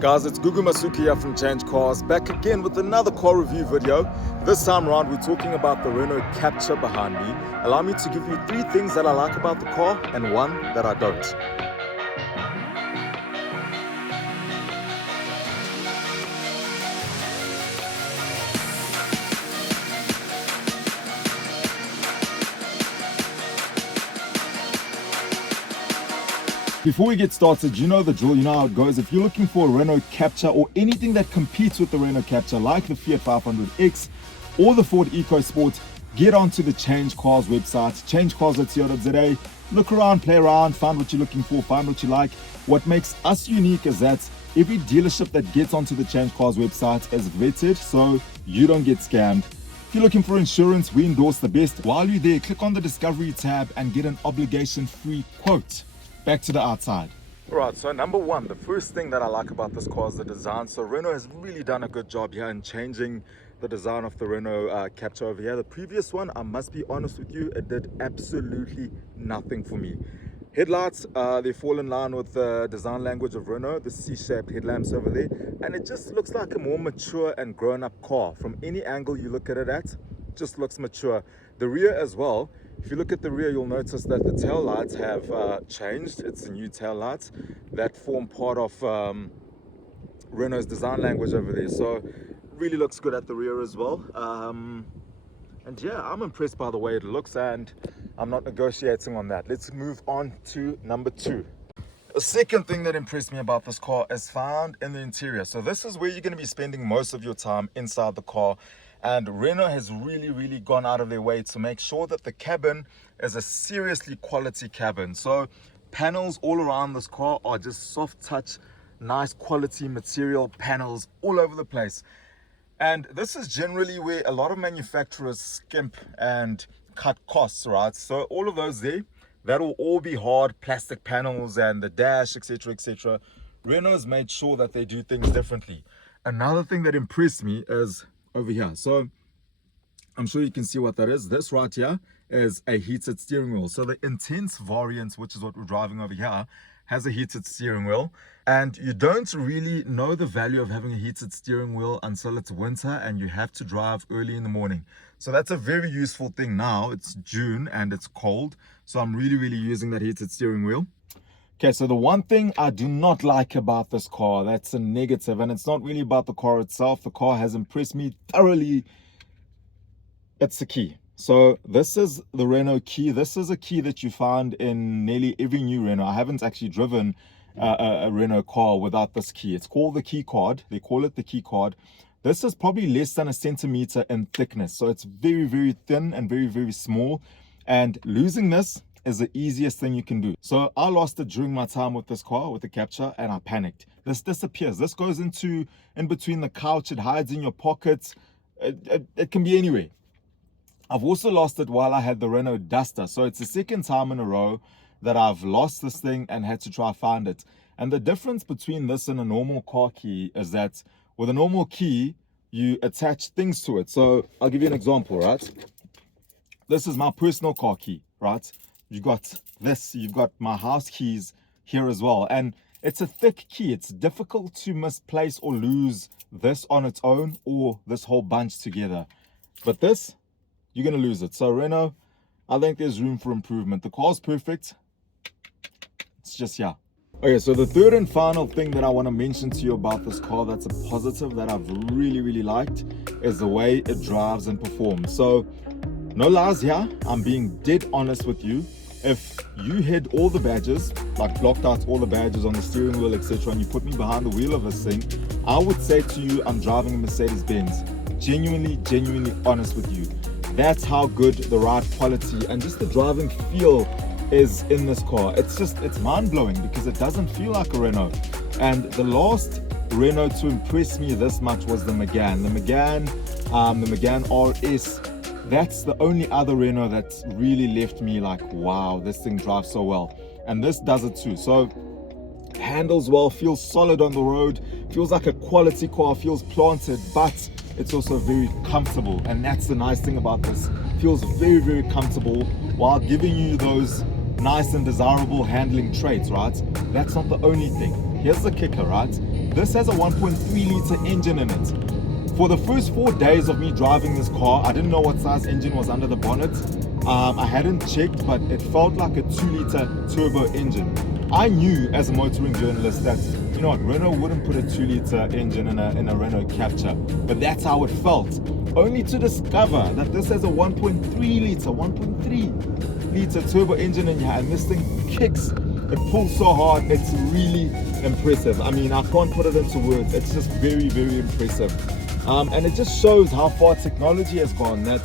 Guys, it's Gugu Masuki here from Change Cars, back again with another car review video. This time around, we're talking about the Renault Captur behind me. Allow me to give you 3 things that I like about the car and 1 that I don't. Before we get started, you know the drill, you know how it goes. If you're looking for a Renault Captur or anything that competes with the Renault Captur, like the Fiat 500X or the Ford EcoSport, get onto the Change Cars website, changecars.co.za. Look around, play around, find what you're looking for, find what you like. What makes us unique is that every dealership that gets onto the Change Cars website is vetted, so you don't get scammed. If you're looking for insurance, we endorse the best. While you're there, click on the Discovery tab and get an obligation-free quote. Back to the outside. Alright, so number 1, the first thing that I like about this car is the design. So Renault has really done a good job here in changing the design of the Renault Captur over here. The previous one, I must be honest with you, it did absolutely nothing for me. Headlights, they fall in line with the design language of Renault, the C-shaped headlamps over there, and it just looks like a more mature and grown-up car. From any angle you look at it at, it just looks mature. The rear as well. If you look at the rear, you'll notice that the tail lights have changed. It's the new tail lights that form part of Renault's design language over there. So really looks good at the rear as well. And yeah, I'm impressed by the way it looks, and I'm not negotiating on that. Let's move on to number 2. The second thing that impressed me about this car is found in the interior. So this is where you're going to be spending most of your time inside the car. And Renault has really gone out of their way to make sure that the cabin is a seriously quality cabin. So panels all around this car are just soft touch, nice quality material panels all over the place. And this is generally where a lot of manufacturers skimp and cut costs, right? So all of those there, that will all be hard plastic panels and the dash, etc, etc. Renault's made sure that they do things differently. Another thing that impressed me is over here. So I'm sure you can see what that is. This right here is a heated steering wheel. So the Intense variant, which is what we're driving over here, has a heated steering wheel. And you don't really know the value of having a heated steering wheel until it's winter and you have to drive early in the morning. So that's a very useful thing now. It's June and it's cold. So I'm really using that heated steering wheel. Okay, so the one thing I do not like about this car, that's a negative, and it's not really about the car itself. The car has impressed me thoroughly. It's the key. So this is the Renault key. This is a key that you find in nearly every new Renault. I haven't actually driven a Renault car without this key. It's called the key card. They call it the key card. This is probably less than a centimeter in thickness. So it's very thin and very small. And losing this is the easiest thing you can do. So I lost it during my time with this car, with the Captur, and I panicked. This disappears. This goes in between the couch. It hides in your pockets. It can be anywhere. I've also lost it while I had the Renault Duster. So it's the second time in a row that I've lost this thing and had to try find it. And the difference between this and a normal car key is that with a normal key, you attach things to it. So I'll give you an example, right? This is my personal car key, right? You got this, you've got my house keys here as well. And it's a thick key. It's difficult to misplace or lose this on its own or this whole bunch together. But this, you're going to lose it. So Renault, I think there's room for improvement. The car's perfect. It's just here. Okay, so the third and final thing that I want to mention to you about this car that's a positive that I've really liked is the way it drives and performs. So no lies here. I'm being dead honest with you. If you hid all the badges, like blocked out all the badges on the steering wheel, etc., and you put me behind the wheel of this thing, I would say to you, I'm driving a Mercedes-Benz. Genuinely honest with you. That's how good the ride quality and just the driving feel is in this car. It's mind-blowing because it doesn't feel like a Renault. And the last Renault to impress me this much was the Megane. The Megane RS. That's the only other Renault that's really left me like, wow, this thing drives so well. And this does it too. So handles well, feels solid on the road, feels like a quality car, feels planted, but it's also very comfortable. And that's the nice thing about this. Feels very comfortable while giving you those nice and desirable handling traits, right? That's not the only thing. Here's the kicker, right? this has a 1.3 litre engine in it. For the first 4 days of me driving this car, I didn't know what size engine was under the bonnet. I hadn't checked, but it felt like a 2 litre turbo engine. I knew as a motoring journalist that, you know what, Renault wouldn't put a 2 litre engine in a Renault Captur, but that's how it felt. Only to discover that this has a 1.3 litre turbo engine in here, and this thing kicks. It pulls so hard, it's really impressive. I mean, I can't put it into words. It's just very, very impressive. And it just shows how far technology has gone, that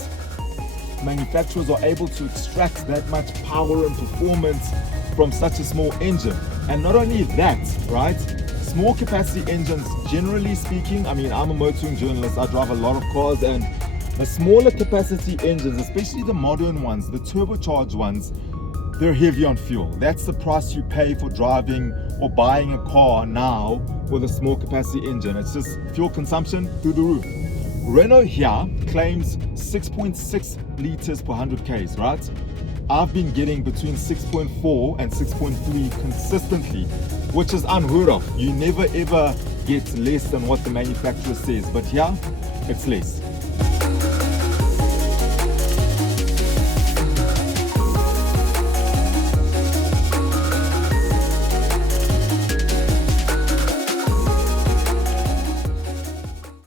manufacturers are able to extract that much power and performance from such a small engine. And not only that, right? Small capacity engines, generally speaking, I mean, I'm a motoring journalist, I drive a lot of cars, and the smaller capacity engines, especially the modern ones, the turbocharged ones, they're heavy on fuel. That's the price you pay for driving or buying a car now with a small capacity engine. It's just fuel consumption through the roof. Renault here claims 6.6 liters per 100 Ks, right? I've been getting between 6.4 and 6.3 consistently, which is unheard of. You never ever get less than what the manufacturer says, but here it's less.